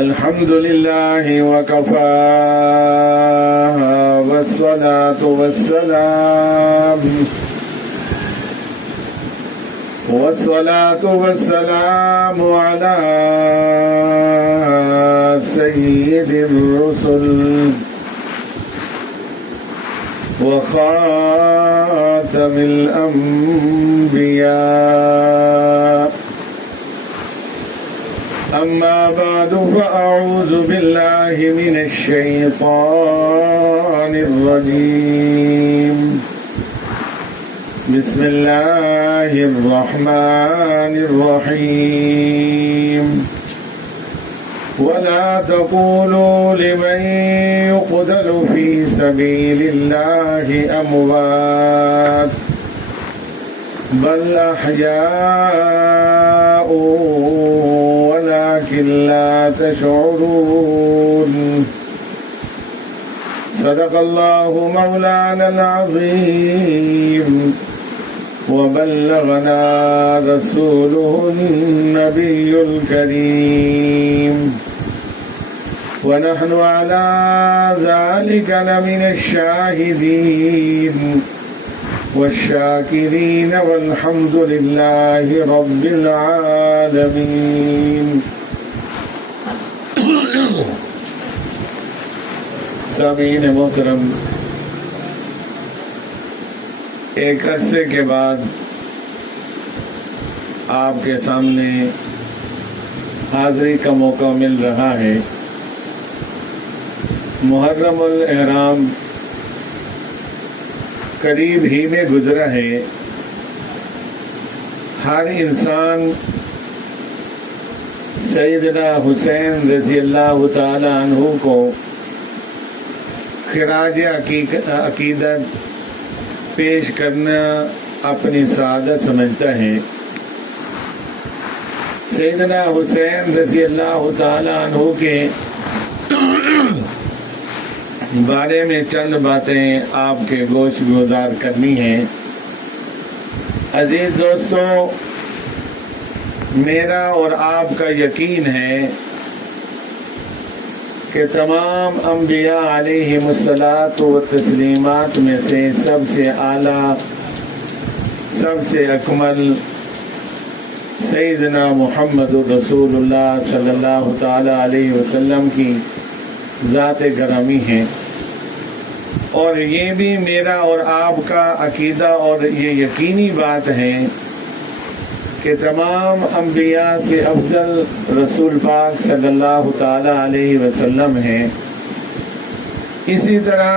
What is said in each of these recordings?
الحمد لله وكفى والصلاة والسلام على سيد الرسل وخاتم الأنبياء. أما بعد فأعوذ بالله من الشيطان الرجيم. بسم الله الرحمن الرحيم. ولا تقولوا لمن يقتل في سبيل الله أموات بل أحياء ولكن لا تشعرون. صدق الله مولانا العظيم وبلغنا رسوله النبي الكريم ونحن على ذلك لمن الشاهدين والشاكرين والحمد لله رب العالمين. سامعین محترم، ایک عرصے کے بعد آپ کے سامنے حاضری کا موقع مل رہا ہے. محرم الاحرام قریب ہی میں گزرا ہے. ہر انسان سیدنا حسین رضی اللہ تعالی عنہ کو خراج عقیدت پیش کرنا اپنی سعادت سمجھتا ہے. سیدنا حسین رضی اللہ تعالی عنہ کے بارے میں چند باتیں آپ کے گوش گزار کرنی ہیں. عزیز دوستو، میرا اور آپ کا یقین ہے کہ تمام انبیاء علیہم الصلاۃ والتسلیمات میں سے سب سے اعلیٰ، سب سے اکمل سیدنا محمد رسول اللہ صلی اللہ تعالی علیہ وسلم کی ذات گرامی ہے. اور یہ بھی میرا اور آپ کا عقیدہ اور یہ یقینی بات ہے کہ تمام انبیاء سے افضل رسول پاک صلی اللہ تعالی علیہ وسلم ہیں. اسی طرح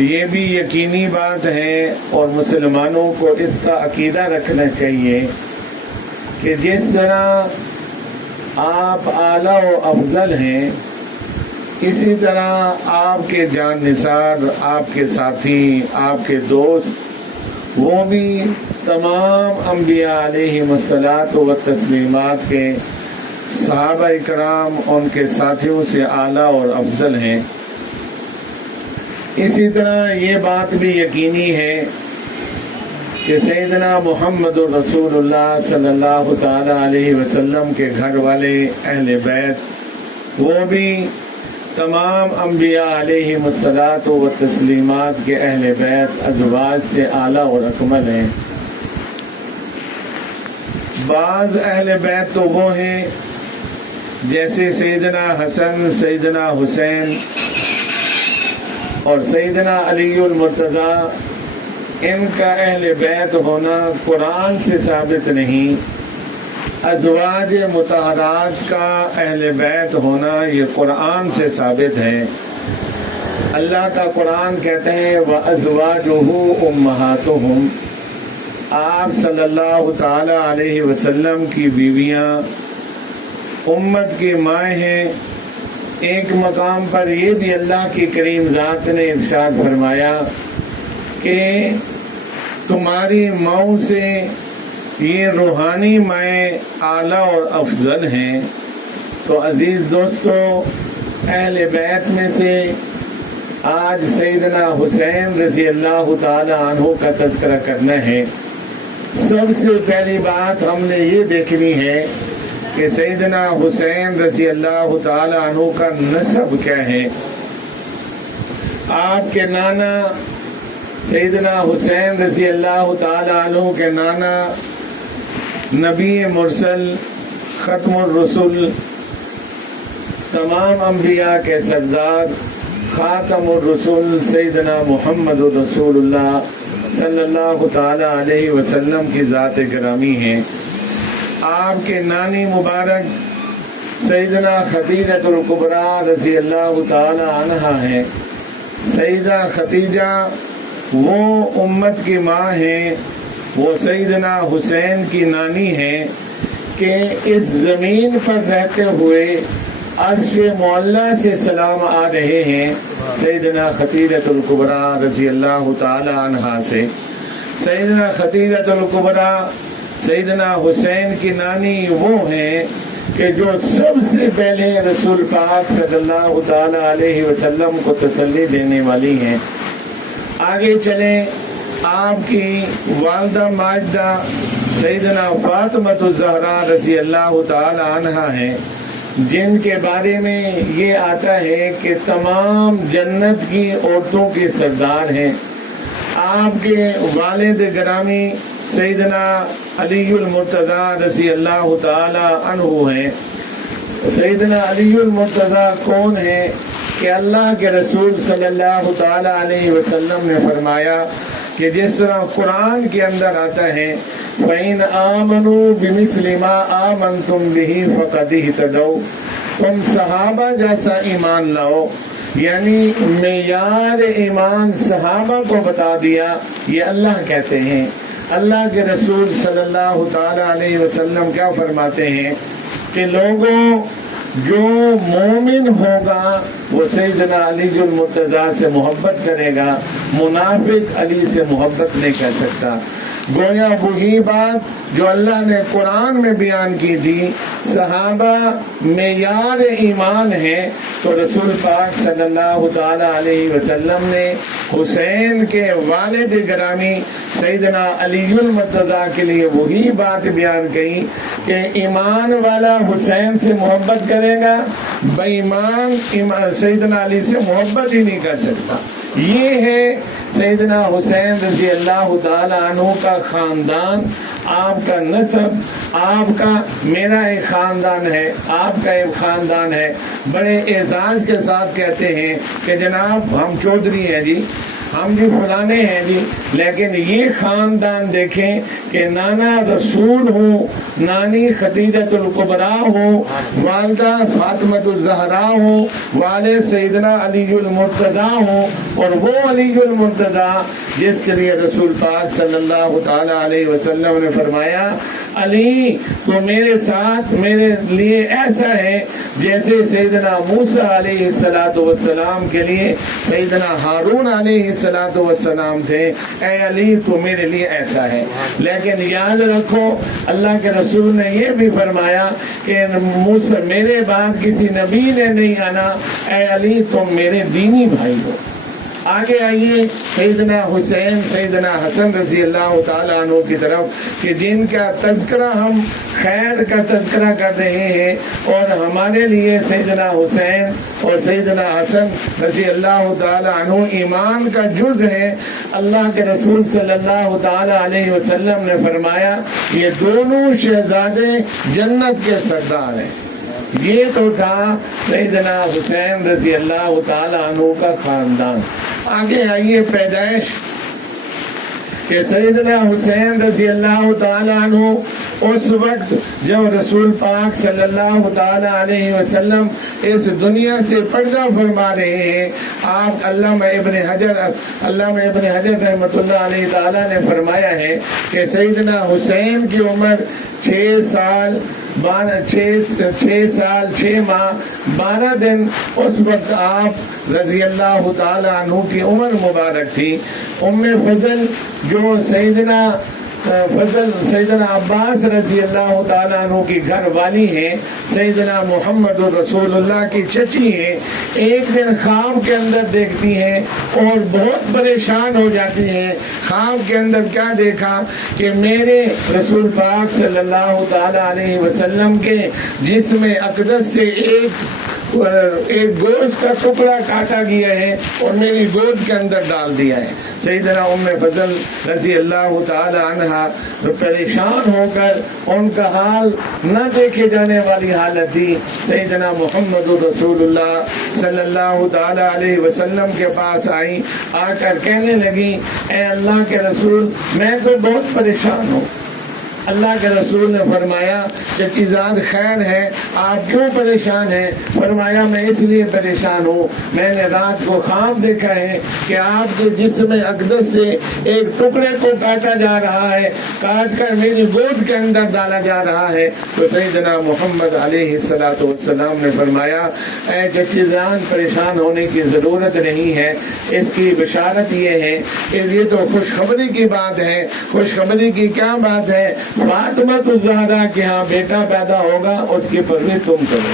یہ بھی یقینی بات ہے اور مسلمانوں کو اس کا عقیدہ رکھنا چاہیے کہ جس طرح آپ اعلیٰ و افضل ہیں، اسی طرح آپ کے جان نثار، آپ کے ساتھی، آپ کے دوست، وہ بھی تمام انبیاء علیہم الصلاۃ والتسلیمات کے صحابہ اکرام ان کے ساتھیوں سے اعلیٰ اور افضل ہیں. اسی طرح یہ بات بھی یقینی ہے کہ سیدنا محمد رسول اللہ صلی اللہ تعالی علیہ وسلم کے گھر والے اہل بیت، وہ بھی تمام انبیاء علیہم الصلاۃ والتسلیمات کے اہل بیت ازواج سے اعلیٰ اور اکمل ہیں. بعض اہل بیت تو وہ ہیں جیسے سیدنا حسن، سیدنا حسین اور سیدنا علی المرتضیٰ. ان کا اہل بیت ہونا قرآن سے ثابت نہیں، ازواج مطہرات کا اہل بیت ہونا یہ قرآن سے ثابت ہے. اللہ کا قرآن کہتے ہیں وَأَزْوَاجُهُ أُمَّهَاتُهُمْ. آپ صلی اللہ تعالی علیہ وسلم کی بیویاں امت کی مائیں ہیں. ایک مقام پر یہ بھی اللہ کی کریم ذات نے ارشاد فرمایا کہ تمہاری ماؤں سے یہ روحانی مائیں اعلیٰ اور افضل ہیں. تو عزیز دوستو، اہل بیت میں سے آج سیدنا حسین رضی اللہ تعالی عنہ کا تذکرہ کرنا ہے. سب سے پہلی بات ہم نے یہ دیکھنی ہے کہ سیدنا حسین رضی اللہ تعالی عنہ کا نسب کیا ہے۔ آپ کے نانا سیدنا حسین رضی اللہ تعالی عنہ کے نانا نبی مرسل، ختم الرسل، تمام انبیاء کے سردار، خاتم الرسل سیدنا محمد رسول اللہ صلی اللہ تعالی علیہ وسلم کی ذات گرامی ہیں۔ آپ کے نانی مبارک سیدنا خدیجہ الکبریٰ رضی اللہ تعالی عنہا ہیں۔ سیدہ خدیجہ وہ امت کی ماں ہیں، وہ سیدنا حسین کی نانی ہیں کہ اس زمین پر رہتے ہوئے عرش معلیٰ سے سلام آ رہے ہیں سیدنا خدیجہ الکبریٰ رضی اللہ تعالی عنہا سے۔ سیدنا خدیجہ الکبریٰ سیدنا حسین کی نانی وہ ہیں کہ جو سب سے پہلے رسول پاک صلی اللہ تعالی علیہ وسلم کو تسلی دینے والی ہیں۔ آگے چلیں، آپ کی والدہ ماجدہ سیدنا فاطمہ الزہرا رضی اللہ تعالی عنہا ہیں، جن کے بارے میں یہ آتا ہے کہ تمام جنت کی عورتوں کے سردار ہیں۔ آپ کے والد گرامی سیدنا علی المرتضیٰ رضی اللہ تعالی عنہ ہیں۔ سیدنا علی المرتضیٰ کون ہیں کہ اللہ کے رسول صلی اللہ تعالی علیہ وسلم نے فرمایا کہ جس طرح قرآن کے اندر آتا ہے فَإِنْ آمَنُوا بِمِثْلِ مَا آمَنْتُمْ بِهِ فَقَدِ اهْتَدَوْا، تم صحابہ جیسا ایمان لاؤ، یعنی معیار ایمان صحابہ کو بتا دیا، یہ اللہ کہتے ہیں۔ اللہ کے رسول صلی اللہ تعالی علیہ وسلم کیا فرماتے ہیں کہ لوگوں جو مومن ہوگا وہ سیدنا علی المرتضیٰ سے محبت کرے گا، منافق علی سے محبت نہیں کر سکتا۔ گویا وہی بات جو اللہ نے قرآن میں بیان کی تھی، صحابہ معیار ایمان ہے، تو رسول پاک صلی اللہ تعالی علیہ وسلم نے حسین کے والد گرامی سیدنا علی المرتضیٰ کے لیے وہی بات بیان کی کہ ایمان والا حسین سے محبت کرے گا، بے ایمان سیدنا علی سے محبت ہی نہیں کر سکتا۔ یہ ہے سیدنا حسین رضی اللہ تعالی عنہ کا خاندان، آپ کا نسب، آپ کا، میرا ایک خاندان ہے، آپ کا ایک خاندان ہے۔ بڑے اعزاز کے ساتھ کہتے ہیں کہ جناب ہم چودھری ہیں جی، ہم بھی فلانے ہیں جی، لیکن یہ خاندان دیکھیں کہ نانا رسول ہوں، نانی خدیجہ الکبریٰ ہوں، والدہ فاطمہ الزہرا ہوں، والد سیدنا علی المرتضیٰ ہوں، اور وہ علی المرتضیٰ جس کے لیے رسول پاک صلی اللہ تعالی علیہ وسلم نے فرمایا علی تو میرے ساتھ میرے لیے ایسا ہے جیسے سیدنا موسیٰ علیہ السلام کے لیے سیدنا ہارون علیہ السلام تھے، اے علی تو میرے لیے ایسا ہے۔ لیکن یاد رکھو اللہ کے رسول نے یہ بھی فرمایا کہ موسیٰ میرے بعد کسی نبی نے نہیں آنا، اے علی تم میرے دینی بھائی ہو۔ آگے آئیے سیدنا حسین سیدنا حسن رضی اللہ تعالیٰ عنہ کی طرف کہ جن کا تذکرہ ہم خیر کا تذکرہ کر رہے ہیں، اور ہمارے لیے سیدنا حسین اور سیدنا حسن رضی اللہ تعالیٰ عنہ ایمان کا جز ہے۔ اللہ کے رسول صلی اللہ تعالیٰ علیہ وسلم نے فرمایا یہ دونوں شہزادے جنت کے سردار ہیں۔ یہ تو تھا سیدنا حسین رضی اللہ تعالیٰ عنہ کا خاندان۔ آگے آئیے پیدائش کہ سیدنا حسین رضی اللہ تعالیٰ عنہ اس وقت جب رسول پاک صلی اللہ تعالیٰ علیہ وسلم اس دنیا سے پردہ فرما رہے ہیں، آپ علامہ ابن حجر رحمۃ اللہ علیہ تعالیٰ نے فرمایا ہے کہ سیدنا حسین کی عمر 6 سال 6 ماہ 12 دن اس وقت آپ رضی اللہ تعالیٰ عنہ کی عمر مبارک تھی۔ ام فضل جو سیدنا فضل سیدنا عباس رضی اللہ تعالیٰ عنہ کی گھر والی ہیں، سیدنا محمد رسول اللہ کی چچی ہیں، ایک دن خواب کے اندر دیکھتی ہیں اور بہت پریشان ہو جاتی ہیں۔ خواب کے اندر کیا دیکھا کہ میرے رسول پاک صلی اللہ تعالیٰ علیہ وسلم کے جسم اقدس سے ایک گوشت کا ٹکڑا کاٹا گیا ہے اور میری گود کے اندر ڈال دیا ہے۔ سیدنا ام فضل رضی اللہ تعالی عنہا پریشان ہو کر، ان کا حال نہ دیکھے جانے والی حالت تھی، سیدنا محمد رسول اللہ صلی اللہ تعالی علیہ وسلم کے پاس آئی، آ کر کہنے لگی اے اللہ کے رسول میں تو بہت پریشان ہوں۔ اللہ کے رسول نے فرمایا چچی زاد خیر ہے، آپ کیوں پریشان ہیں؟ فرمایا میں اس لیے پریشان ہوں، میں نے رات کو خواب دیکھا ہے کہ آپ کے جسم اقدس سے ایک ٹکڑے کو کاٹا جا رہا ہے، کاٹ کر میری گود کے اندر ڈالا جا رہا ہے۔ تو سیدنا محمد علیہ السلام نے فرمایا اے چچی زاد پریشان ہونے کی ضرورت نہیں ہے، اس کی بشارت یہ ہے کہ یہ تو خوشخبری کی بات ہے۔ خوشخبری کی کیا بات ہے؟ فاطمہ الزہرا کے ہاں بیٹا پیدا ہوگا، اس کی پرورش تم کرو۔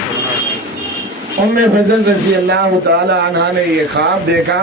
ام فضل رضی اللہ تعالی عنہا نے یہ خواب دیکھا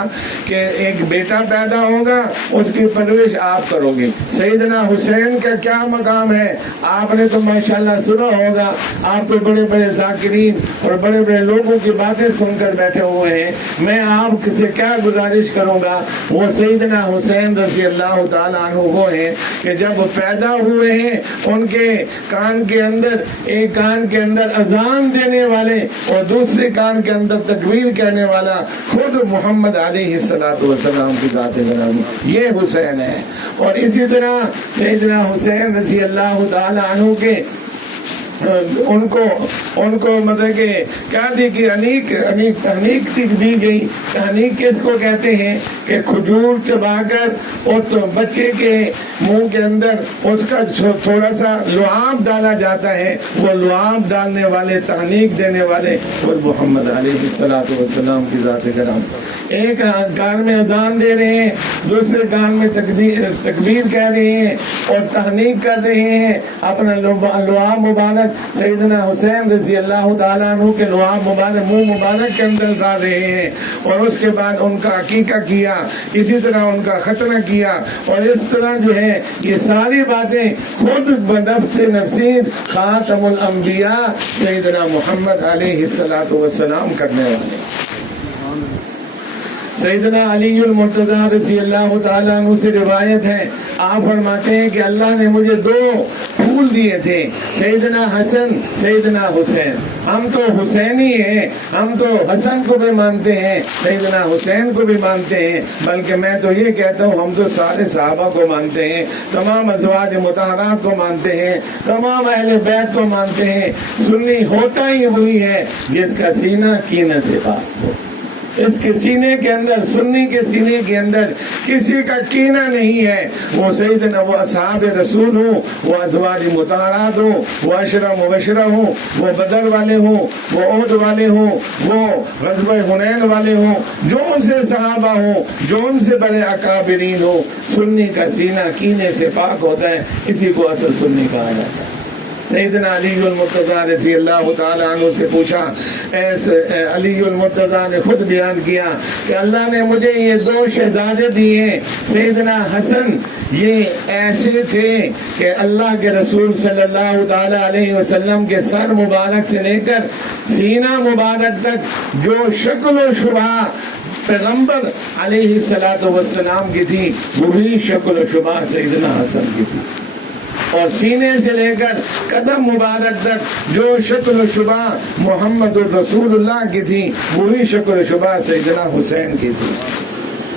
کہ ایک بیٹا پیدا ہوگا، اس کی پرورش آپ کرو گی۔ سیدنا حسین کا کیا مقام ہے آپ نے تو ماشاءاللہ سنا ہوگا، آپ تو بڑے بڑے ذاکرین اور بڑے بڑے لوگوں کی باتیں سن کر بیٹھے ہوئے ہیں۔ میں آپ سے کیا گزارش کروں گا، وہ سیدنا حسین رضی اللہ تعالی عنہ وہ ہیں کہ جب پیدا ہوئے ہیں ان کے کان کے اندر، ایک کان کے اندر اذان دینے والے اور دوسرے کان کے اندر تکبیر کہنے والا خود محمد علیہ السلام کی ذات گرامی، یہ حسین ہے۔ اور اسی طرح سیدنا حسین رضی اللہ تعالی عنہ کے ان کو مطلب کہ کیا دی کہ تحنیک دی گئی۔ تحنیک کس کو کہتے ہیں کہ کھجور چبا کر اور بچے کے منہ کے اندر اس کا تھوڑا سا لعاب ڈالا جاتا ہے، وہ لعاب ڈالنے والے، تحنیک دینے والے خود محمد علیہ السلام کی ذات کرام۔ ایک کان میں اذان دے رہے ہیں، دوسرے کان میں تکبیر کہہ رہے ہیں اور تحنیک کر رہے ہیں، اپنا لعاب مبارک سیدنا حسین رضی اللہ تعالیٰ عنہ کے لعاب مبارک منہ مبارک کے اندر ڈال رہے ہیں، اور اس کے بعد ان کا عقیقہ کیا، اسی طرح ان کا ختنہ کیا، اور اس طرح جو ہے یہ ساری باتیں خود بنفس نفسین خاتم الانبیاء سیدنا محمد علیہ السلام کرنے والے۔ سیدنا علی المرتضیٰ رضی اللہ تعالیٰ عنہ سے روایت ہے، آپ فرماتے ہیں کہ اللہ نے مجھے 2 پھول دیے تھے، سیدنا حسن، سیدنا حسین۔ ہم تو حسینی ہیں، ہم تو حسن کو بھی مانتے ہیں، سیدنا حسین کو بھی مانتے ہیں، بلکہ میں تو یہ کہتا ہوں ہم تو سارے صحابہ کو مانتے ہیں، تمام ازواج مطہرات کو مانتے ہیں، تمام اہل بیت کو مانتے ہیں۔ سنی ہوتا ہی وہی ہے جس کا سینہ کینہ سے پاک ہو۔ اس کے سینے کے اندر، سنی کے سینے کے اندر کسی کا کینہ نہیں ہے، وہ سیدنا وہ اصحاب رسول ہوں، وہ ازواج مطہرات ہوں، وہ عشرہ مبشرہ ہوں، وہ بدر والے ہوں، وہ احد والے ہوں، وہ غزوہ حنین والے ہوں، جو ان سے صحابہ ہوں، جو ان سے بڑے اکابرین ہوں، سنی کا سینہ کینے سے پاک ہوتا ہے، اسی کو اصل سنی کہا جاتا ہے۔ سیدنا علی المرتضیٰ رضی اللہ تعالیٰ عنہ سے پوچھا، علی المرتضیٰ نے خود بیان کیا کہ اللہ نے مجھے یہ 2 شہزادے دیے۔ سیدنا حسن یہ ایسے تھے کہ اللہ کے رسول صلی اللہ تعالیٰ علیہ وسلم کے سر مبارک سے لے کر سینہ مبارک تک جو شکل و شبہ پیغمبر علیہ السلام کی تھی، وہی شکل و شبہ سیدنا حسن کی تھی، اور سینے سے لے کر قدم مبارک تک جو شکل و شبہ محمد رسول اللہ کی تھی، وہی شکل و شبہ سیدنا حسین کی تھی۔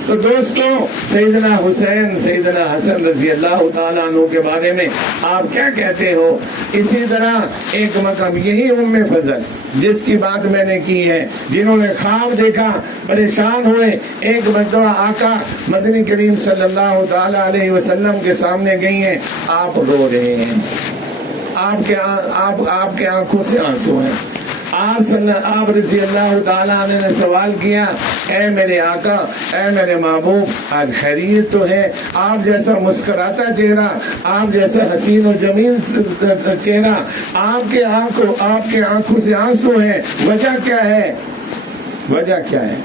تو دوستو، سیدنا حسین، سیدنا حسن رضی اللہ تعالیٰ عنہ کے بارے میں آپ کیا کہتے ہو؟ اسی طرح ایک مقام یہی ام فضل جس کی بات میں نے کی ہے، جنہوں نے خواب دیکھا، پریشان ہوئے، ایک مرتبہ آقا مدنی کریم صلی اللہ تعالی علیہ وسلم کے سامنے گئی ہیں، آپ رو رہے ہیں، آپ کے آنکھوں سے آنسو ہیں، آپ رضی اللہ تعالیٰ عنہ نے سوال کیا، اے میرے آقا، اے میرے محبوب، آج خیریت تو ہے؟ آپ جیسا مسکراتا چہرہ، آپ جیسا حسین و جمیل چہرہ، آپ کے آنکھوں سے آنسو ہیں، وجہ کیا ہے؟ وجہ کیا ہے؟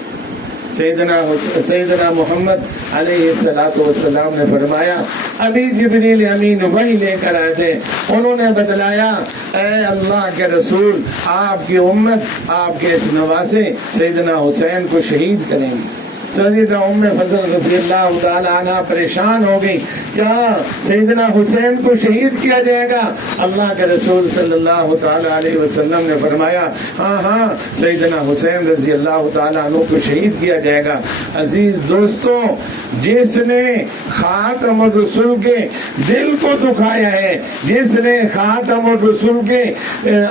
سیدنا محمد علیہ السلام نے فرمایا، ابھی جبریل امین وحی لے کر آئے تھے، انہوں نے بتلایا اے اللہ کے رسول، آپ کی امت آپ کے اس نواسے سیدنا حسین کو شہید کریں گی۔ سیدنا ام فضل رضی اللہ تعالی عنہ پریشان ہو گئی، کیا سیدنا حسین کو شہید کیا جائے گا؟ اللہ کے رسول صلی اللہ تعالی علیہ وسلم نے فرمایا، ہاں سیدنا حسین رضی اللہ تعالی عنہ کو شہید کیا جائے گا۔ عزیز دوستوں، جس نے خاتم الرسول کے دل کو دکھایا ہے، جس نے خاتم الرسول کے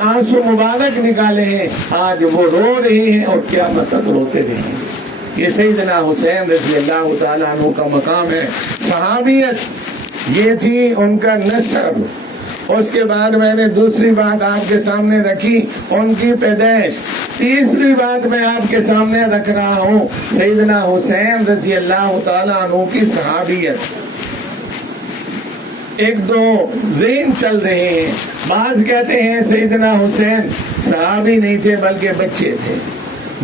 آنسو مبارک نکالے ہیں، آج وہ رو رہی ہیں اور قیامت تک روتے رہیں گے۔ یہ سیدنا حسین رضی اللہ تعالیٰ عنہ کا مقام ہے۔ صحابیت یہ تھی ان کا نسب۔ اس کے بعد میں نے دوسری بات آپ کے سامنے رکھی، ان کی پیدائش۔ تیسری بات میں آپ کے سامنے رکھ رہا ہوں سیدنا حسین رضی اللہ تعالیٰ عنہ کی صحابیت۔ ایک دو ذہن چل رہے ہیں، بعض کہتے ہیں سیدنا حسین صحابی نہیں تھے بلکہ بچے تھے۔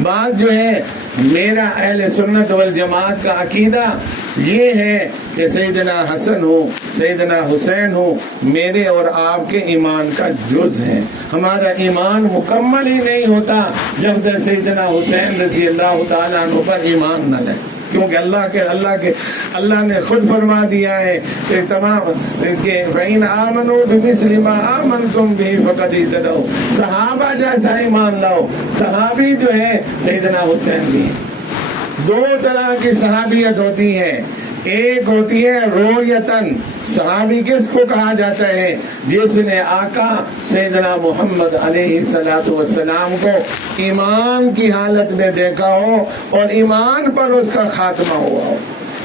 بات جو ہے، میرا اہل سنت والجماعت کا عقیدہ یہ ہے کہ سیدنا حسن ہو، سیدنا حسین ہو، میرے اور آپ کے ایمان کا جز ہے۔ ہمارا ایمان مکمل ہی نہیں ہوتا جب تک سیدنا حسین رضی اللہ تعالیٰ عنہ پر ایمان نہ لے، کیونکہ اللہ نے خود فرما دیا ہے کہ تمام کہ فَإِنْ آمَنُوا بِمِثْلِ مَا آمَنْتُمْ بِهِ فَقَدِ اهْتَدَوْا، صحابہ جیسا ایمان لاؤ۔ صحابی جو ہے سیدنا حسین بھی ہے۔ دو طرح کی صحابیت ہوتی ہے، ایک ہوتی ہے رویتن۔ صحابی کس کو کہا جاتا ہے؟ جس نے آقا سیدنا محمد علیہ السلام کو ایمان کی حالت میں دیکھا ہو اور ایمان پر اس کا خاتمہ ہوا ہو،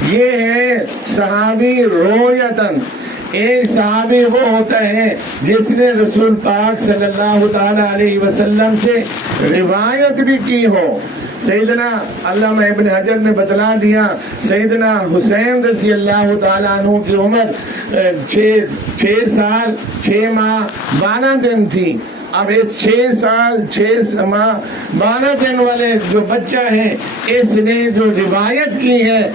یہ ہے صحابی رویتن۔ ایک صحابی وہ ہوتا ہے جس نے رسول پاک صلی اللہ تعالی علیہ وسلم سے روایت بھی کی ہو۔ سیدنا علامہ ابن حجر نے بتلا دیا، سیدنا حسین رضی اللہ تعالیٰ عنہ کی عمر 6 سال 6 ماہ 12 دن تھی۔ اب اس 6 سال 6 ماہ 12 دن والے جو بچہ ہے، اس نے جو روایت کی ہے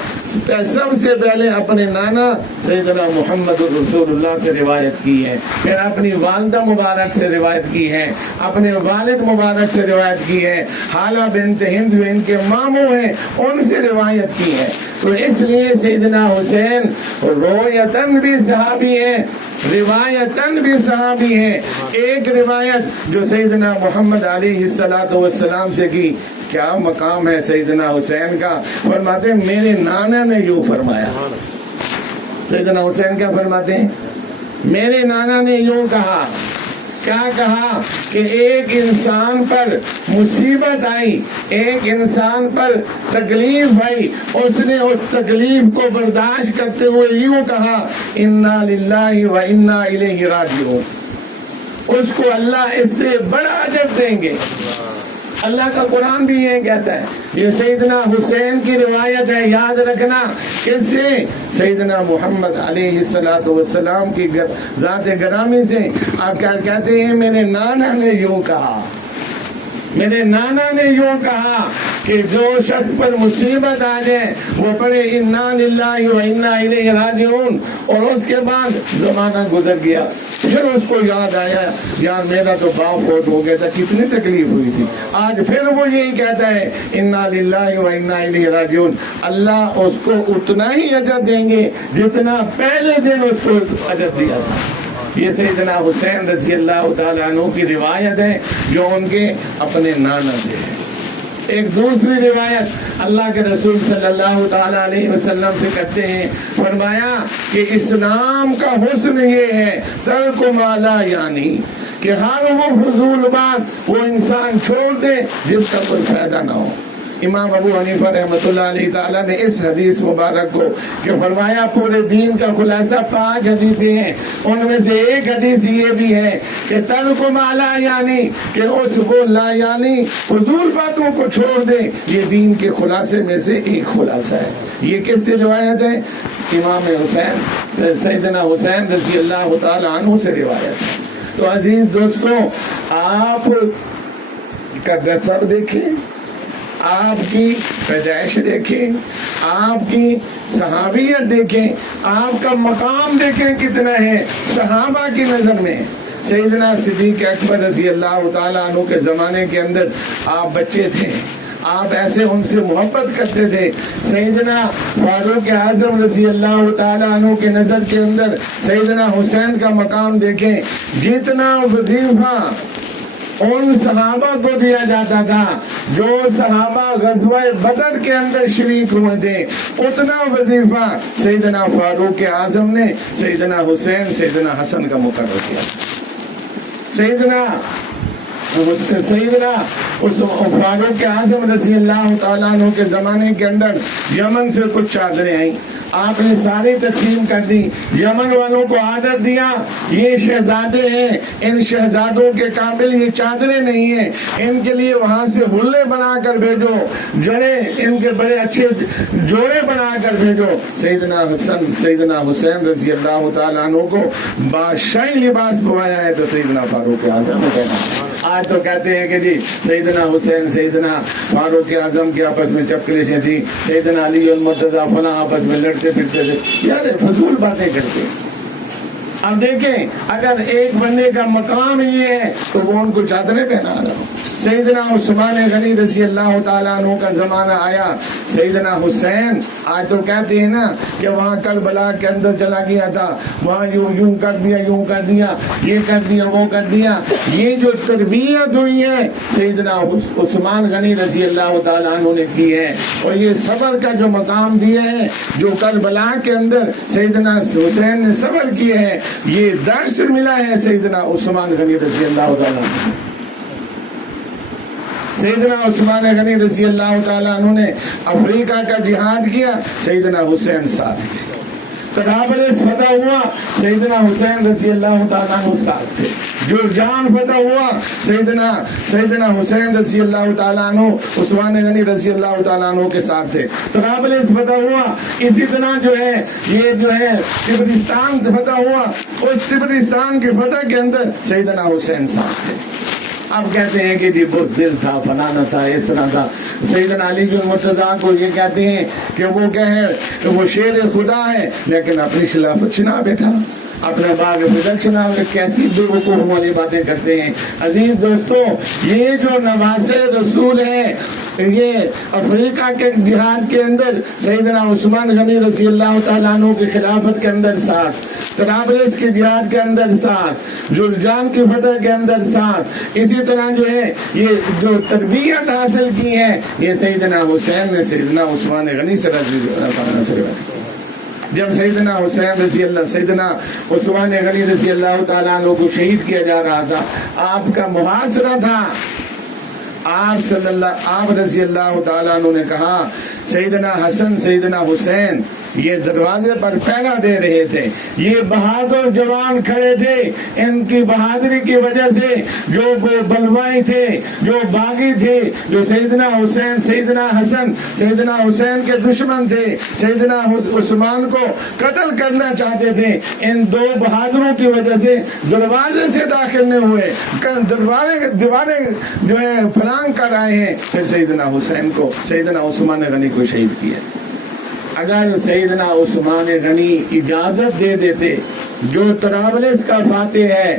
سب سے پہلے اپنے نانا سیدنا محمد رسول اللہ سے روایت کی ہے، پھر اپنی والدہ مبارک سے روایت کی ہے، اپنے والد مبارک سے روایت کی ہے، حالہ بنت ہند جو ان کے ماموں ہیں ان سے روایت کی ہے۔ تو اس لیے سیدنا حسین رویتن بھی صحابی ہیں، روایتن بھی صحابی ہیں۔ ایک روایت جو سیدنا محمد علیہ السلام سے کی، کیا مقام ہے سیدنا حسین کا؟ فرماتے ہیں میرے نانا نے یوں فرمایا۔ سیدنا حسین کیا فرماتے ہیں؟ میرے نانا نے یوں کہا۔ کیا کہا؟ کہ ایک انسان پر مصیبت آئی، ایک انسان پر تکلیف آئی، اس نے اس تکلیف کو برداشت کرتے ہوئے یوں کہا، انا للہ و انا الیہ راجعون۔ اس کو اللہ اس سے بڑا اجر دیں گے۔ اللہ کا قرآن بھی یہ کہتا ہے۔ یہ سیدنا حسین کی روایت ہے، یاد رکھنا۔ کس سے؟ سیدنا محمد علیہ السلام کی ذات گرامی سے۔ آپ کیا کہتے ہیں؟ میرے نانا نے یوں کہا، میرے نانا نے یوں کہا کہ جو شخص پر مصیبت آ جائے وہ پڑھے انا للہ و انا الیہ راجعون، اور اس کے بعد زمانہ گزر گیا، پھر اس کو یاد آیا یار میرا تو باپ فوت ہو گیا تھا، کتنی تکلیف ہوئی تھی، آج پھر وہ یہی کہتا ہے انا للہ و انا الیہ راجعون۔ اللہ اس کو اتنا ہی اجر دیں گے جتنا پہلے دن اس کو اجر دیا تھا۔ یہ سیدنا حسین رضی اللہ تعالیٰ عنہ کی روایت ہے جو ان کے اپنے نانا سے ہے۔ ایک دوسری روایت اللہ کے رسول صلی اللہ تعالیٰ علیہ وسلم سے کہتے ہیں، فرمایا کہ اسلام کا حسن یہ ہے ترک ما لا یعنی، کہ ہر وہ فضول بات وہ انسان چھوڑ دے جس کا کوئی فائدہ نہ ہو۔ امام ابو حنیفہ رحمۃ اللہ علیہ تعالیٰ نے اس حدیث مبارک کو کہ فرمایا پورے دین کا خلاصہ 5 حدیثیں ہیں، ان میں سے ایک حدیث یہ بھی ہے کہ ترک ما لا یعنی، کہ اس کو لا یعنی فضول باتوں کو چھوڑ دے، یہ دین کے خلاصے میں سے ایک خلاصہ ہے۔ یہ کس سے روایت ہے؟ امام حسین، سیدنا حسین رضی اللہ تعالی عنہ سے روایت ہے۔ تو عزیز دوستوں، آپ کا نسب دیکھیں، آپ کی پیدائش دیکھیں، آپ کی صحابیت دیکھیں، آپ کا مقام دیکھیں کتنا ہے صحابہ کی نظر میں۔ سیدنا صدیق اکبر رضی اللہ تعالیٰ عنہ کے زمانے کے اندر آپ بچے تھے، آپ ایسے ان سے محبت کرتے تھے۔ سیدنا فاروق اعظم رضی اللہ تعالیٰ عنہ کے نظر کے اندر سیدنا حسین کا مقام دیکھیں، جتنا وظیفہ ان صحابہ کو دیا جاتا تھا جو صحابہ غزوہ بدر کے اندر شریک ہوئے تھے، اتنا وظیفہ سیدنا فاروق اعظم نے سیدنا حسین، سیدنا حسن کا مقرر کیا۔ سیدنا فاروق اعظم رضی اللہ تعالیٰ عنہ کے زمانے کے اندر یمن سے کچھ چادریں آئیں، آپ نے ساری تقسیم کر دی، یمن والوں کو آرڈر دیا یہ شہزادے ہیں، ان شہزادوں کے قابل یہ چادریں نہیں ہیں، ان کے لیے وہاں سے حلے بنا کر بھیجو، جڑے ان کے بڑے اچھے جوڑے بنا کر بھیجو۔ سیدنا حسین رضی اللہ تعالیٰ عنہ کو بادشاہی لباس پوایا ہے تو سیدنا فاروق اعظم نے کہا۔ آج تو کہتے ہیں کہ جی سیدنا حسین، سیدنا فاروق اعظم کی آپس میں چپکلیشیں تھی، سیدنا علی المرتضیٰ فلاں آپس میں لڑتے پھرتے تھے، یار فضول باتیں کرتے ہیں۔ اب دیکھیں اگر ایک بندے کا مقام یہ ہے تو وہ ان کو چادریں پہنا رہا ہو۔ سیدنا عثمان غنی رضی اللہ تعالیٰ عنہ کا زمانہ آیا، سیدنا حسین آج تو کہتے ہیں نا کہ وہاں کربلا کے اندر چلا گیا تھا، وہاں یوں کر دیا، یوں کر دیا، یہ کر دیا، وہ کر دیا۔ یہ جو تربیت ہوئی ہے سیدنا عثمان غنی رضی اللہ تعالیٰ عنہ نے کی ہے، اور یہ صبر کا جو مقام دیا ہے، جو کربلا کے اندر سیدنا حسین نے صبر کیا ہے، یہ درس ملا ہے سیدنا عثمان غنی رضی اللہ تعالیٰ عنہ۔ سیدنا عثمان غنی رضی اللہ تعالیٰ عنہ نے افریقہ کا جہاد کیا، سیدنا حسین ساتھ گئے۔ طرابلس فتح ہوا، سیدنا حسین رضی اللہ تعالیٰ عنہ ساتھ تھے۔ جرجان فتح ہوا، سیدنا حسین رضی اللہ تعالیٰ عنہ عثمان غنی رضی اللہ تعالیٰ عنہ کے ساتھ تھے۔ طرابلس فتح ہوا، اسی طرح جو ہے یہ جو ہے تبرستان فتح ہوا، اس تبرستان کی فتح کے اندر سیدنا حسین ساتھ تھے۔ اب کہتے ہیں کہ جی بزدل تھا، فلانا تھا، اس طرح تھا۔ سیدنا علی المرتضیٰ کو یہ کہتے ہیں کہ وہ شیر خدا ہے لیکن اپنی خلافت چنا بیٹھا، اپنا باغ فضل چنا۔ کیسی بے وقوف والی باتیں کرتے ہیں۔ عزیز دوستو، یہ جو نواسے رسول ہے، یہ افریقہ کے جہاد کے اندر سیدنا عثمان غنی رضی اللہ تعالیٰ عنہ کی خلافت کے اندر ساتھ، طرابلس کے جہاد کے اندر ساتھ، جرجان کی فتح کے اندر ساتھ، اسی طرح جو ہے یہ جو تربیت حاصل کی ہے یہ سیدنا حسین نے سیدنا عثمان غنی سے رضی اللہ تعالیٰ عنہ۔ جب سیدنا عثمان غنی رضی اللہ تعالیٰ عنہ کو شہید کیا جا رہا تھا، آپ کا محاصرہ تھا، آپ رضی اللہ تعالیٰ عنہ نے کہا سیدنا حسن، سیدنا حسین یہ دروازے پر پہرا دے رہے تھے، یہ بہادر جوان کھڑے تھے، ان کی بہادری کی وجہ سے جو بلوائی تھے، جو باغی تھے، جو سیدنا حسین، سیدنا حسن، سیدنا حسین کے دشمن تھے، سیدنا عثمان کو قتل کرنا چاہتے تھے، ان دو بہادروں کی وجہ سے دروازے سے داخل نہیں ہوئے، دیواریں جو ہے پلانگ کر آئے ہیں، پھر سیدنا حسین کو، سیدنا عثمان غنی کو شہید کیا۔ اگر سیدنا عثمان غنی اجازت دے دیتے، جو طرابلس کا فاتح ہے،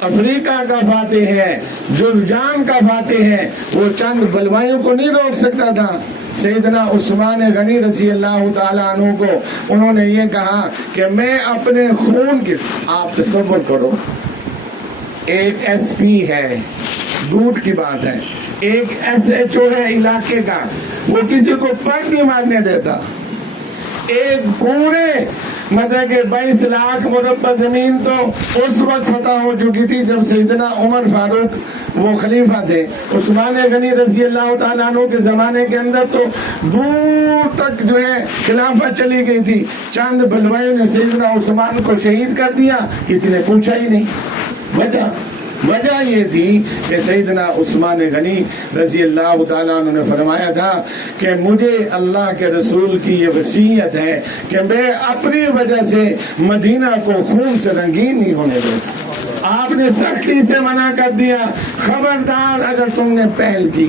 افریقہ کا فاتح ہے، جرجان کا فاتح ہے، وہ چند بلوائیوں کو نہیں روک سکتا تھا۔ سیدنا عثمان غنی رضی اللہ تعالیٰ عنہ کو انہوں نے یہ کہا کہ میں اپنے خون کی، آپ تصور کرو ایک ایس پی ہے، دودھ کی بات ہے، ایک ایس ایچ او ہے علاقے کا، وہ کسی کو پگ نہیں مارنے دیتا، ایک پورے مطلب کہ 22 لاکھ مربع زمین تو اس وقت فتح ہو چکی تھی جب سیدنا عمر فاروق وہ خلیفہ تھے. عثمان غنی رضی اللہ تعالیٰ عنہ کے زمانے کے اندر تو دور تک جو ہے خلافت چلی گئی تھی. چند بلوائیوں نے سیدنا عثمان کو شہید کر دیا, کسی نے پوچھا ہی نہیں. وجہ یہ تھی کہ سیدنا عثمان غنی رضی اللہ تعالیٰ عنہ نے فرمایا تھا کہ مجھے اللہ کے رسول کی یہ وصیت ہے کہ میں اپنی وجہ سے مدینہ کو خون سے رنگین نہیں ہونے دیتا. آپ نے سختی سے منع کر دیا, خبردار اگر تم نے پہل کی.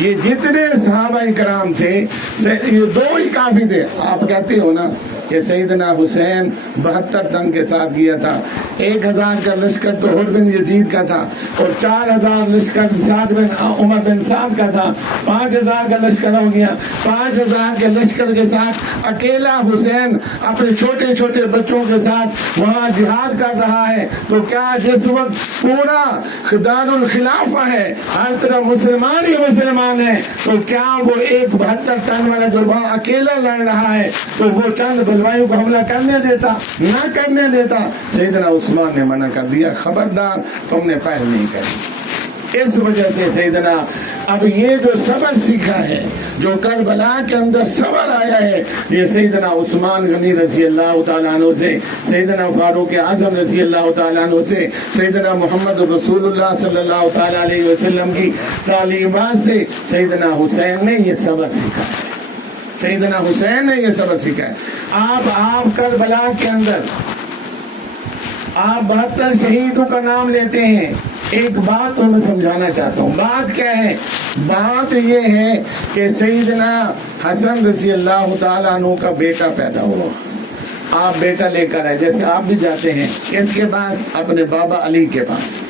یہ جتنے صحابہ کرام تھے یہ 2 ہی کافی تھے. آپ کہتے ہو نا کہ سیدنا حسین 72 ٹن کے ساتھ گیا تھا, 1000 کا لشکر تو حر بن یزید کا تھا, اور 4000 لشکر سعد بن عمر بن سعد کا تھا, 5000 کا لشکر ہو گیا. 5000 کے لشکر کے ساتھ اکیلا حسین اپنے چھوٹے چھوٹے بچوں کے ساتھ وہاں جہاد کر رہا ہے. تو کیا جس وقت پورا دار الخلافہ ہے, ہر طرف مسلمان ہی مسلمان ہے, تو کیا وہ ایک 72 ٹن والا جو وہاں اکیلا لڑ رہا ہے تو وہ چند بلوائیوں کو حملہ کرنے دیتا؟ نہ کرنے دیتا. سیدنا عثمان نے منع کر دیا, خبردار تم نے پہل نہیں کری. اس وجہ سے سیدنا اب یہ جو صبر سیکھا ہے, جو کربلا کے اندر صبر آیا ہے, یہ سیدنا عثمان غنی رضی اللہ تعالیٰ عنہ سے, سیدنا فاروق اعظم رضی اللہ تعالیٰ عنہ سے, سیدنا محمد رسول اللہ صلی اللہ تعالیٰ علیہ وسلم کی تعلیمات سے سیدنا حسین نے یہ صبر سیکھا ہے. سیدنا حسین نے یہ سبق سیکھا ہے. آپ کربلا کے اندر آپ 72 شہیدوں کا نام لیتے ہیں. ایک بات تو میں سمجھانا چاہتا ہوں. بات کیا ہے؟ بات یہ ہے کہ سیدنا حسن رضی اللہ تعالیٰ عنہ کا بیٹا پیدا ہوا. آپ بیٹا لے کر آئے, جیسے آپ بھی جاتے ہیں کس کے پاس؟ اپنے بابا علی کے پاس.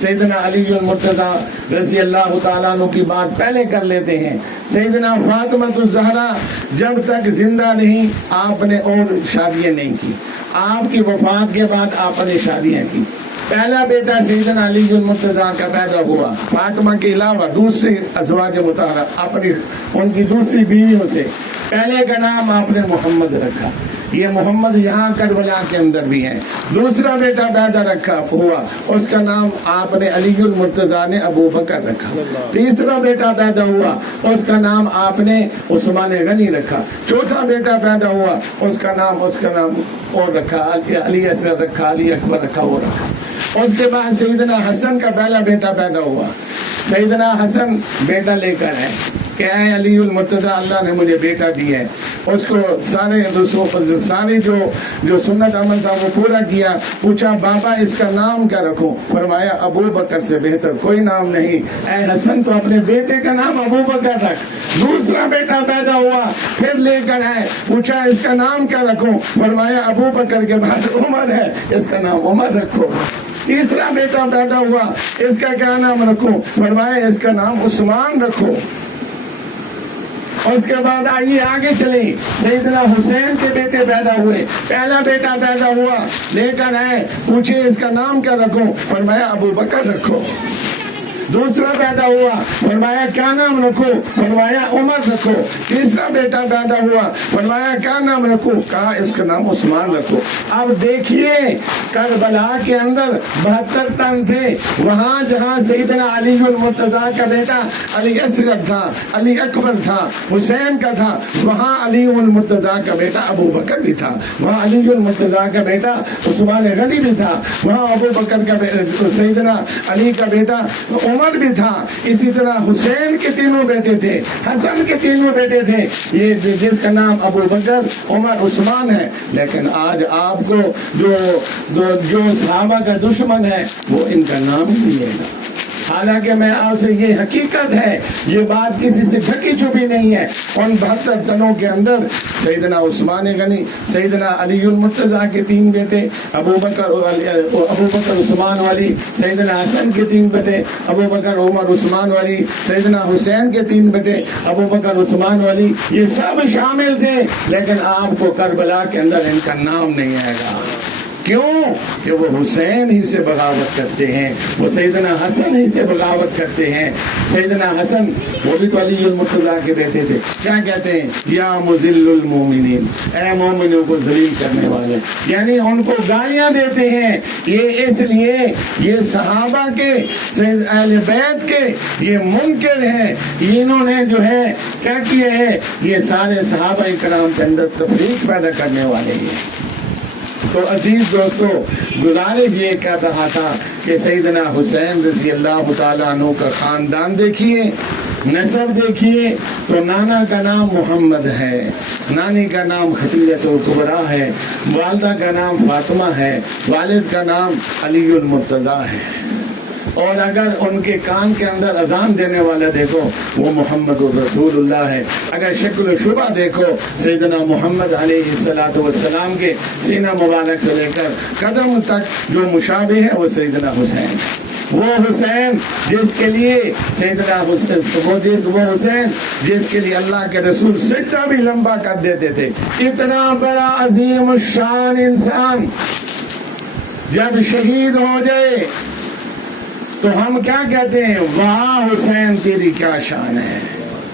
سیدنا علی المرتضی رضی اللہ تعالیٰ عنہ کی بات پہلے کر لیتے ہیں. سیدنا فاطمہ الزہرا جب تک زندہ نہیں آپ نے اور شادیاں نہیں کی. آپ کی وفات کے بعد آپ نے شادیاں کی. پہلا بیٹا سیدنا علی المرتضی کا پیدا ہوا, فاطمہ کے علاوہ دوسری ازواج مطہرہ اپنی ان کی دوسری بیویوں سے. پہلے کا نام آپ نے محمد رکھا. یہ محمد یہاں کربلا کے اندر بھی ہے. دوسرا بیٹا پیدا رکھا ہوا, اس کا نام آپ نے علی المرتضی نے ابو بکر رکھا. تیسرا بیٹا پیدا ہوا, اس کا نام آپ نے عثمان غنی رکھا. چوتھا بیٹا پیدا ہوا, اس کا نام اور رکھا, علی اصغر رکھا, علی اکبر رکھا, وہ رکھا. اس کے بعد سیدنا حسن کا پہلا بیٹا پیدا ہوا. سیدنا حسن بیٹا لے کر ہے کہ اے علی المرتضی, اللہ نے مجھے بیٹا دی ہے. اس کو سارے جو سنت عمل تھا وہ پورا کیا. پوچھا بابا اس کا نام کیا رکھوں؟ فرمایا ابو بکر سے بہتر کوئی نام نہیں. اے حسن تو اپنے بیٹے کا نام ابو بکر رکھ. دوسرا بیٹا پیدا ہوا, پھر لے کر آئے. پوچھا اس کا نام کیا رکھوں؟ فرمایا ابو بکر کے بعد عمر ہے, اس کا نام عمر رکھو. تیسرا بیٹا پیدا ہوا, اس کا کیا نام رکھوں؟ فرمایا اس کا نام عثمان رکھو. اس کے بعد آئیے آگے چلیں. سیدنا حسین کے بیٹے پیدا ہوئے. پہلا بیٹا پیدا ہوا, لے کر آئے. پوچھے اس کا نام کیا رکھوں؟ فرمایا ابو بکر رکھو. دوسرا پیدا ہوا, فرمایا کیا نام رکھو؟ فرمایا عمر رکھو. تیسرا بیٹا پیدا ہوا, فرمایا کیا نام رکھو؟ کہا اس کا نام عثمان رکھو. اب دیکھیے کربلا کے اندر 72 ٹن تھے. وہاں جہاں سیدنا علی المرتضی کا بیٹا علی اصغر تھا, علی اکبر تھا, حسین کا تھا, وہاں علی المرتضی کا بیٹا ابو بکر بھی تھا. وہاں علی المرتضی کا بیٹا عثمان غنی بھی تھا. وہاں ابو بکر کا سیدنا علی کا بیٹا عمر بھی تھا. اسی طرح حسین کے تینوں بیٹے تھے, حسن کے تینوں بیٹے تھے, یہ جس کا نام ابو بکر, عمر, عثمان ہے. لیکن آج آپ کو جو صحابہ کا دشمن ہے وہ ان کا نام ہی نہیں ہے. حالانکہ میں آپ سے یہ حقیقت ہے, یہ بات کسی سے ڈھکی چھپی نہیں ہے. ان 72 ٹنوں کے اندر سیدنا عثمان غنی, سیدنا علی المرتضی کے 3 بیٹے, ابو بکر عثمان والی, سیدنا حسن کے 3 بیٹے, ابو بکر عمر عثمان والی, سیدنا حسین کے 3 بیٹے, ابو بکر عثمان والی, یہ سب شامل تھے. لیکن آپ کو کربلا کے اندر ان کا نام نہیں آئے گا. کیوں کہ وہ حسین ہی سے بغاوت کرتے ہیں، وہ سیدنا حسن ہی سے بغاوت کرتے ہیں۔ سیدنا حسن وہ بھی تو علی المرتضیٰ کے بیٹے تھے، کیا کہتے ہیں؟ یا مذل المومنین، اے مومنوں کو ذلیل کرنے والے، یعنی ان کو گالیاں دیتے ہیں۔ یہ اس لیے یہ صحابہ کے، اہل بیت کے یہ منکر ہیں، انہوں نے جو ہے کیا کیا ہے، یہ سارے صحابہ کرام کے اندر تفریق پیدا کرنے والے ہیں۔ تو عزیز دوستو، گزارش یہ کر رہا تھا کہ سیدنا حسین رضی اللہ تعالیٰ عنہ کا خاندان دیکھیے، نسب دیکھیے، تو نانا کا نام محمد ہے، نانی کا نام خدیجہ الکبریٰ ہے، والدہ کا نام فاطمہ ہے، والد کا نام علی المرتضیٰ ہے، اور اگر ان کے کان کے اندر اذان دینے والا دیکھو وہ محمد رسول اللہ ہے، اگر شکل و شبہ دیکھو سیدنا محمد علیہ السلام کے سینہ مبارک سے لے کر قدم تک جو مشابہ ہے وہ سیدنا حسین، وہ حسین جس کے لیے سیدنا حسین، وہ حسین جس کے لیے اللہ کے رسول سجدہ بھی لمبا کر دیتے تھے۔ اتنا بڑا عظیم الشان انسان جب شہید ہو جائے تو ہم کیا کہتے ہیں؟ واہ حسین تیری کیا شان ہے،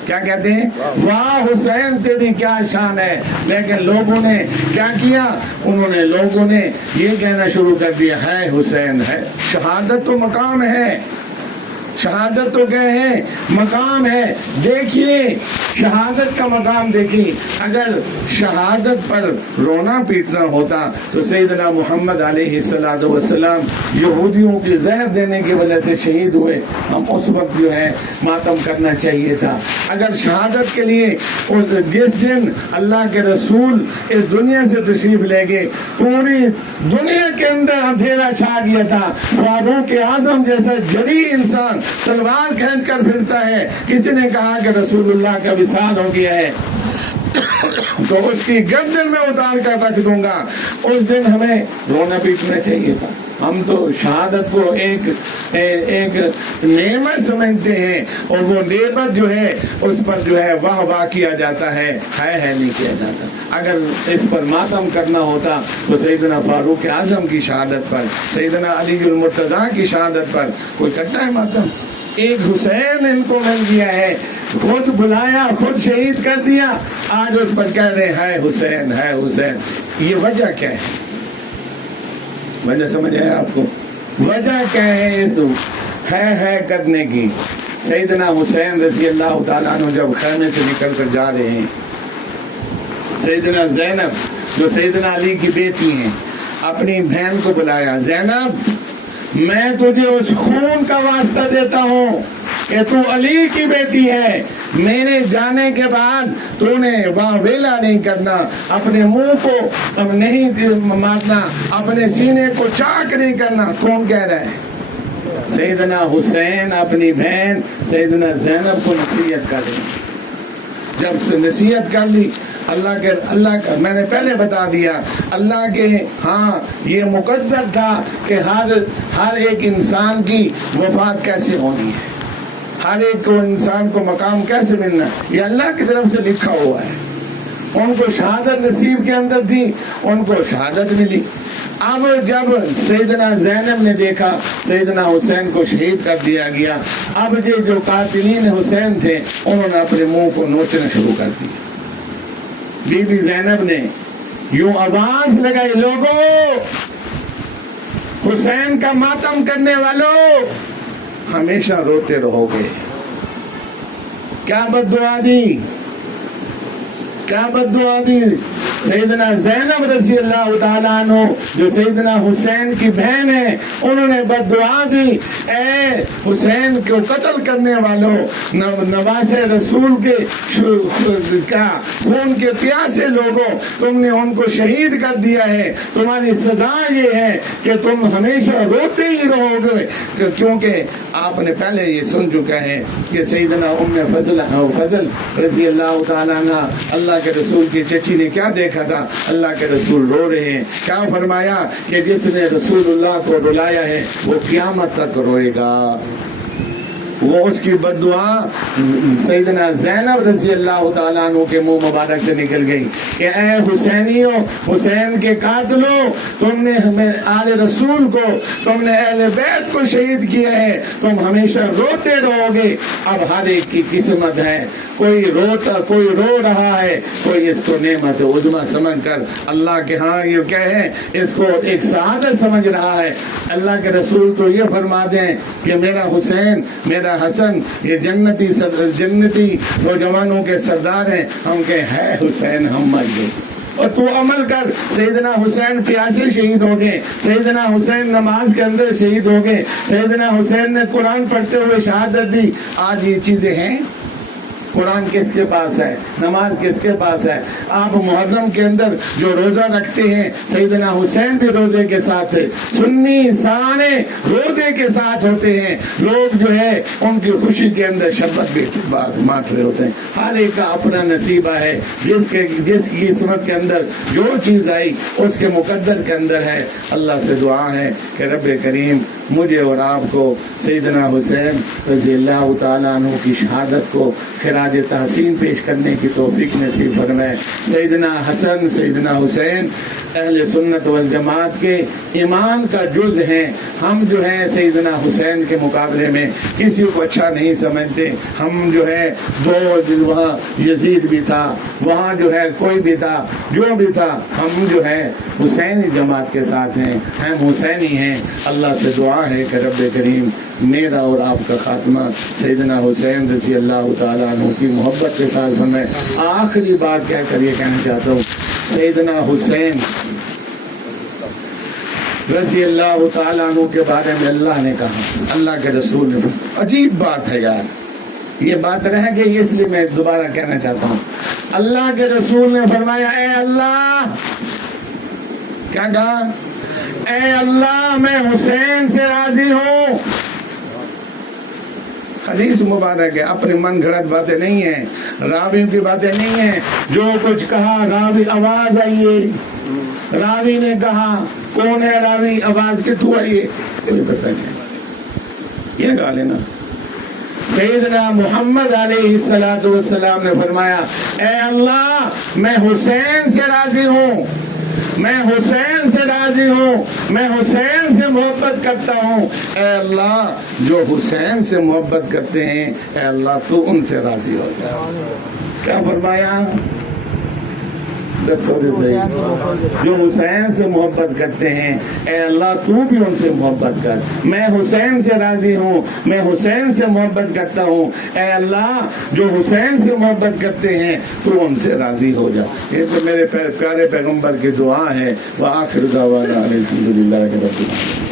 کیا کہتے ہیں؟ واہ حسین تیری کیا شان ہے۔ لیکن لوگوں نے کیا کیا؟ لوگوں نے یہ کہنا شروع کر دیا ہے حسین ہے، شہادت تو مقام ہے، شہادت تو کیا ہے؟ مقام ہے۔ دیکھیے شہادت کا مقام دیکھیے، اگر شہادت پر رونا پیٹنا ہوتا تو سیدنا محمد علیہ السلام یہودیوں کی زہر دینے کی وجہ سے شہید ہوئے، ہم اس وقت جو ہے ماتم کرنا چاہیے تھا۔ اگر شہادت کے لیے جس دن اللہ کے رسول اس دنیا سے تشریف لے گئے پوری دنیا کے اندر اندھیرا چھا گیا تھا، فاروق اعظم جیسا جری انسان تلوار کھینچ کر پھرتا ہے، کسی نے کہا کہ رسول اللہ کا وصال ہو گیا ہے تو اس کی گردن میں اتار کر رکھ دوں گا، اس دن ہمیں رونا پیٹنا چاہیے تھا۔ ہم تو شہادت کو ایک نعمت سمجھتے ہیں، اور وہ نعمت جو ہے اس پر جو ہے واہ واہ کیا جاتا ہے نہیں کیا جاتا۔ اگر اس پر ماتم کرنا ہوتا تو سیدنا فاروق اعظم کی شہادت پر، سیدنا علی المرتضیٰ کی شہادت پر کوئی کرتا ہے ماتم؟ ایک حسین ان کو مل گیا ہے، خود بلایا، خود شہید کر دیا، آج اس پر کہہ رہے ہے حسین ہے حسین۔ یہ وجہ کیا ہے؟ وجہ سمجھ آئے آپ کو؟ وجہ کیا ہے اس ہے کرنے کی؟ سیدنا حسین رضی اللہ تعالیٰ عنہ جب خیمے سے نکل کر جا رہے ہیں، سیدنا زینب جو سیدنا علی کی بیٹی ہیں اپنی بہن کو بلایا، زینب میں تجھے اس خون کا واسطہ دیتا ہوں کہ تو علی کی بیٹی ہے، میرے جانے کے بعد تو نے وہاں ویلا نہیں کرنا، اپنے منہ کو نہیں مارنا، اپنے سینے کو چاک نہیں کرنا۔ کون کہہ رہا ہے؟ سیدنا حسین اپنی بہن سیدنا زینب کو نصیحت کر رہے ہیں۔ جب سے نصیحت کر لی، اللہ کا میں نے پہلے بتا دیا، اللہ کے ہاں یہ مقدر تھا کہ ہر ایک انسان کی وفات کیسے ہونی ہے، ہر ایک کو انسان کو مقام کیسے ملنا، یہ اللہ کی طرف سے لکھا ہوا ہے۔ ان کو شہادت نصیب کے اندر تھی، ان کو شہادت ملی۔ اب جب سیدنا زینب نے دیکھا سیدنا حسین کو شہید کر دیا گیا، اب یہ جو قاتلین حسین تھے انہوں نے اپنے منہ کو نوچنا شروع کر دیا۔ بی بی زینب نے یوں آواز لگائی، لوگوں حسین کا ماتم کرنے والوں ہمیشہ روتے رہو گے۔ کیا بد دعا دی، کیا بد دعا دی؟ سیدنا زینب رضی اللہ تعالیٰ عنہ جو سیدنا حسین کی بہن ہے، انہوں نے بد دعا دی، اے حسین کو قتل کرنے والوں، نواسے رسول کے خون کے پیاسے لوگوں، تم نے ان کو شہید کر دیا ہے، تمہاری سزا یہ ہے کہ تم ہمیشہ روتے ہی رہو گے، کیونکہ آپ نے پہلے یہ سن چکا ہے کہ سیدنا ام فضل رضی اللہ تعالیٰ عنہ اللہ کے رسول کی چچی نے کیا دیکھا تھا؟ اللہ کے رسول رو رہے ہیں، کیا فرمایا کہ جس نے رسول اللہ کو رلایا ہے وہ قیامت تک روئے گا، وہ اس کی بد دعا سیدنا زینب رضی اللہ تعالیٰ عنہ کے منہ مبارک سے نکل گئی کہ اے حسینیو، حسین کے قاتلو، تم نے آل رسول کو، تم نے اہل بیت کو شہید کیا ہے، تم ہمیشہ روتے رہو گے۔ اب ہر ایک کی قسمت ہے، کوئی رو رہا ہے، کوئی اس کو نعمت عظمیٰ سمجھ کر اللہ کے ہاں یہ کہے اس کو ایک سعادت سمجھ رہا ہے۔ اللہ کے رسول تو یہ فرماتے ہیں کہ میرا حسین، میرا حسن یہ جنتی نوجوانوں کے سردار ہیں۔ ہم کہ ہے حسین ہم مر گئے، اور تو عمل کر۔ سیدنا حسین پیاسے شہید ہو گئے، سیدنا حسین نماز کے اندر شہید ہو گئے، سیدنا حسین نے قرآن پڑھتے ہوئے شہادت دی۔ آج یہ چیزیں ہیں؟ قرآن کس کے پاس ہے؟ نماز کس کے پاس ہے؟ آپ محرم کے اندر جو روزہ رکھتے ہیں، سیدنا حسین بھی روزے کے ساتھ ہے، سنی سارے روزے کے ساتھ ہوتے ہیں۔ لوگ جو ہے ان کی خوشی کے اندر شربت بھی بانٹ رہے ہوتے ہیں۔ ہر ایک کا اپنا نصیبہ ہے، جس کی قسمت کے اندر جو چیز آئی اس کے مقدر کے اندر ہے۔ اللہ سے دعا ہے کہ رب کریم مجھے اور آپ کو سیدنا حسین رضی اللہ تعالیٰ عنہ کی شہادت کو خراج تحسین پیش کرنے کی توفیق نصیب فرمائے۔ سیدنا حسن، سیدنا حسین اہل سنت والجماعت کے ایمان کا جز ہیں۔ ہم جو ہے سیدنا حسین کے مقابلے میں کسی کو اچھا نہیں سمجھتے۔ ہم جو ہے وہاں یزید بھی تھا، وہاں جو ہے کوئی بھی تھا، جو بھی تھا، ہم جو ہے حسینی جماعت کے ساتھ ہیں، ہم حسینی ہیں۔ اللہ سے دعا ہے کہ رب کریم میرا اور آپ کا خاتمہ سیدنا حسین رضی اللہ تعالیٰ عنہ کی محبت کے ساتھ فرمائے۔ آخری بات کیا کر یہ کہنا چاہتا ہوں، سیدنا حسین رضی اللہ تعالیٰ عنہ کے بارے میں اللہ نے کہا، اللہ کے رسول نے، عجیب بات ہے یار، یہ بات رہ گئی اس لیے میں دوبارہ کہنا چاہتا ہوں۔ اللہ کے رسول نے فرمایا، اے اللہ، کیا کہا؟ اے اللہ میں حسین سے راضی ہوں۔ حدیث مبارک ہے، اپنے من گھڑت باتیں نہیں ہیں، راویوں کی باتیں نہیں ہیں۔ جو کچھ کہا راوی، آواز آئیے، راوی نے کہا، کون ہے راوی، آواز کتوں آئیے، کوئی پتہ نہیں، یہ گال ہے نا۔ سیدنا محمد علیہ السلام نے فرمایا، اے اللہ میں حسین سے راضی ہوں، میں حسین سے راضی ہوں، میں حسین سے محبت کرتا ہوں۔ اے اللہ جو حسین سے محبت کرتے ہیں، اے اللہ تو ان سے راضی ہو جا۔ کیا فرمایا؟ جو حسین سے محبت کرتے ہیں، اے اللہ تو بھی ان سے محبت کر۔ میں حسین سے راضی ہوں، میں حسین سے محبت کرتا ہوں، اے اللہ جو حسین سے محبت کرتے ہیں تو ان سے راضی ہو جا۔ یہ تو میرے پیارے پیغمبر کی دعا ہے۔ وآخر دعوانا الحمدللہ رب العالمین۔